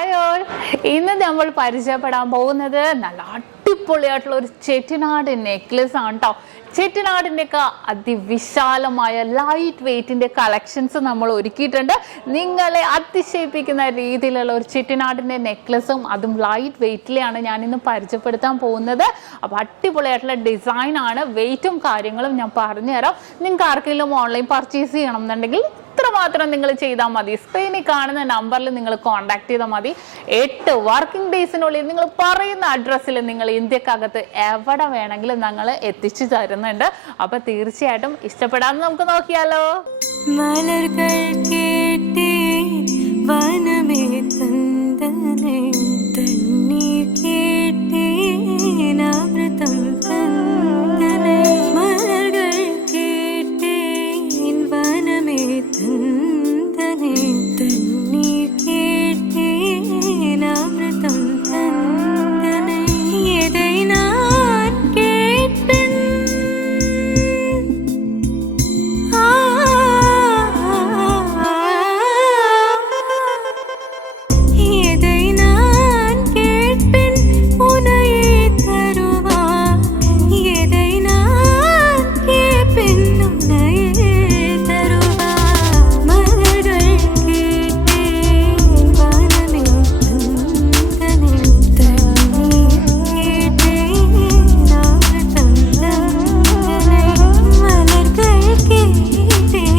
Hi all, ഇന്ന് നമ്മൾ പരിചയപ്പെടാൻ പോകുന്നത് നല്ല അടിപൊളിയായിട്ടുള്ള ഒരു ചെട്ടിനാട് നെക്ലസ് ആണ് കേട്ടോ. ചെട്ടിനാടിൻ്റെ ഒക്കെ അതിവിശാലമായ ലൈറ്റ് വെയ്റ്റിൻ്റെ കളക്ഷൻസ് നമ്മൾ ഒരുക്കിയിട്ടുണ്ട്. നിങ്ങളെ അതിശയിപ്പിക്കുന്ന രീതിയിലുള്ള ഒരു ചെട്ടിനാടിൻ്റെ നെക്ലസും അതും ലൈറ്റ് വെയ്റ്റിലെയാണ് ഞാനിന്ന് പരിചയപ്പെടുത്താൻ പോകുന്നത്. അപ്പോൾ അടിപൊളിയായിട്ടുള്ള ഡിസൈനാണ്, വെയ്റ്റും കാര്യങ്ങളും ഞാൻ പറഞ്ഞുതരാം. നിങ്ങൾക്ക് ആർക്കെങ്കിലും ഓൺലൈൻ പർച്ചേസ് ചെയ്യണം എന്നുണ്ടെങ്കിൽ മാത്രം നിങ്ങൾ ചെയ്താൽ മതി. സ്ക്രീനിൽ കാണുന്ന നമ്പറിൽ നിങ്ങൾ കോൺടാക്ട് ചെയ്താൽ മതി. 8 വർക്കിംഗ് ഡേയ്സിനുള്ളിൽ നിങ്ങൾ പറയുന്ന അഡ്രസ്സിൽ നിങ്ങൾ ഇന്ത്യക്കകത്ത് എവിടെ വേണമെങ്കിലും ഞങ്ങൾ എത്തിച്ചു തരുന്നുണ്ട്. അപ്പൊ തീർച്ചയായിട്ടും ഇഷ്ടപ്പെടാമെന്ന് നമുക്ക് നോക്കിയാലോ. മലർകൾ കേട്ടേ വനമേ തന്തനേ തണ്ണീർ കേട്ടേ നാമൃതം തന്തനേ മലർകൾ കേട്ടേ വനമേ തന്തനേ തണ്ണീർ കേട്ടേ നാമൃതം തന്തനേ എதை நான் கேட்பேன் எதை நான் கேட்பேன் உனையே தருவாய் எதை நான் கேட்பேன் உனையே தருவாய் மலர்கள் கேட்டேன் வானமே தந்தனே தண்ணீர் கேட்டேன் நாமൃതം தந்தனே மலர்கள் கேட்டேன்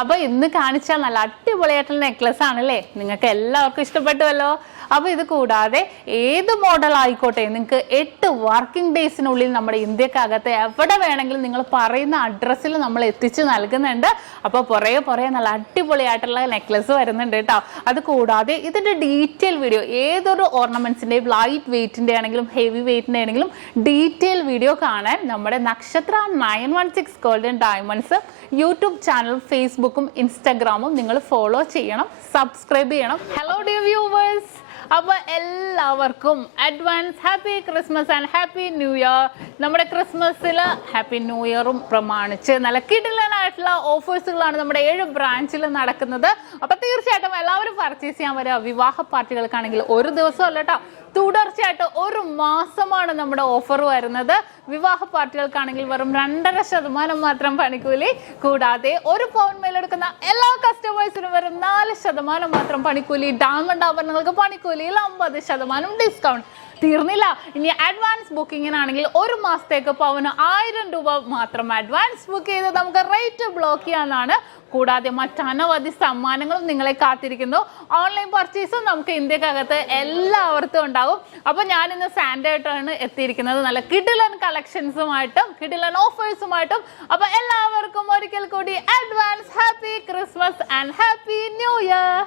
അപ്പൊ ഇന്ന് കാണിച്ച നല്ല അടിപൊളിയായിട്ടുള്ള നെക്ലസ് ആണല്ലേ, നിങ്ങൾക്ക് എല്ലാവർക്കും ഇഷ്ടപ്പെട്ടുവല്ലോ. അപ്പൊ ഇത് കൂടാതെ ഏത് മോഡൽ ആയിക്കോട്ടെ നിങ്ങൾക്ക് 8 വർക്കിംഗ് ഡേയ്സിനുള്ളിൽ നമ്മുടെ ഇന്ത്യക്കകത്ത് എവിടെ വേണമെങ്കിലും നിങ്ങൾ പറയുന്ന അഡ്രസ്സിൽ നമ്മൾ എത്തിച്ചു നൽകുന്നുണ്ട്. അപ്പോൾ പുറകെ നല്ല അടിപൊളിയായിട്ടുള്ള നെക്ലസ് വരുന്നുണ്ട് കേട്ടോ. അത് കൂടാതെ ഇതിന്റെ ഡീറ്റെയിൽ വീഡിയോ, ഏതൊരു ഓർണമെന്റ്സിന്റെയും ലൈറ്റ് വെയ്റ്റിന്റെ ആണെങ്കിലും ഹെവി വെയ്റ്റിന്റെ ആണെങ്കിലും ഡീറ്റെയിൽ വീഡിയോ കാണാൻ നമ്മുടെ നക്ഷത്ര 916 ഗോൾഡൻ ഡയമണ്ട്സ് യൂട്യൂബ് ചാനൽ, ഫേസ്ബുക്കും ഇൻസ്റ്റാഗ്രാമും നിങ്ങൾ ഫോളോ ചെയ്യണം, സബ്സ്ക്രൈബ് ചെയ്യണം. ഹലോ ഡിയർ വ്യൂവേഴ്സ്, അപ്പോൾ എല്ലാവർക്കും advance happy Christmas and happy new year. നമ്മുടെ ക്രിസ്മസിൽ ഹാപ്പി ന്യൂ ഇയറും പ്രമാണിച്ച് നല്ല കിടിലനായിട്ടുള്ള ഓഫേഴ്സുകളാണ് നമ്മുടെ 7 ബ്രാഞ്ചിൽ നടക്കുന്നത്. അപ്പോൾ തീർച്ചയായിട്ടും എല്ലാവരും പർച്ചേസ് ചെയ്യാൻ വരിക. വിവാഹ പാർട്ടികൾക്കാണെങ്കിൽ ഒരു ദിവസം അല്ല കേട്ടോ, തുടർച്ചയായിട്ട് 1 മാസമാണ് നമ്മുടെ ഓഫർ വരുന്നത്. വിവാഹ പാർട്ടികൾക്കാണെങ്കിൽ വെറും 2.5% മാത്രം പണിക്കൂലി, കൂടാതെ 1 പൗൺ മേലെടുക്കുന്ന എല്ലാ കസ്റ്റമേഴ്സിനും വെറും 4% മാത്രം പണിക്കൂലി. ഡയമണ്ട് ആഭരണങ്ങൾക്ക് പണിക്കൂലിയിൽ 50% ഡിസ്കൗണ്ട്. തീർന്നില്ല, ഇനി അഡ്വാൻസ് ബുക്കിങ്ങിനാണെങ്കിൽ 1 മാസത്തേക്ക് പവന് 1000 രൂപ മാത്രം അഡ്വാൻസ് ബുക്ക് ചെയ്ത് നമുക്ക് റേറ്റ് ബ്ലോക്ക് ചെയ്യാനാണ്. കൂടാതെ മറ്റനവധി സമ്മാനങ്ങളും നിങ്ങളെ കാത്തിരിക്കുന്നു. ഓൺലൈൻ പർച്ചേസും നമുക്ക് ഇന്ത്യക്കകത്ത് എല്ലാവർക്കും ഉണ്ടാകും. അപ്പൊ ഞാൻ ഇന്ന് സാൻഡേ ആയിട്ടാണ് എത്തിയിരിക്കുന്നത്, നല്ല കിടിലൻ കളക്ഷൻസുമായിട്ടും കിടിലൻ ഓഫേഴ്സുമായിട്ടും. അപ്പൊ എല്ലാവർക്കും ഒരിക്കൽ കൂടി advance happy Christmas and happy new year.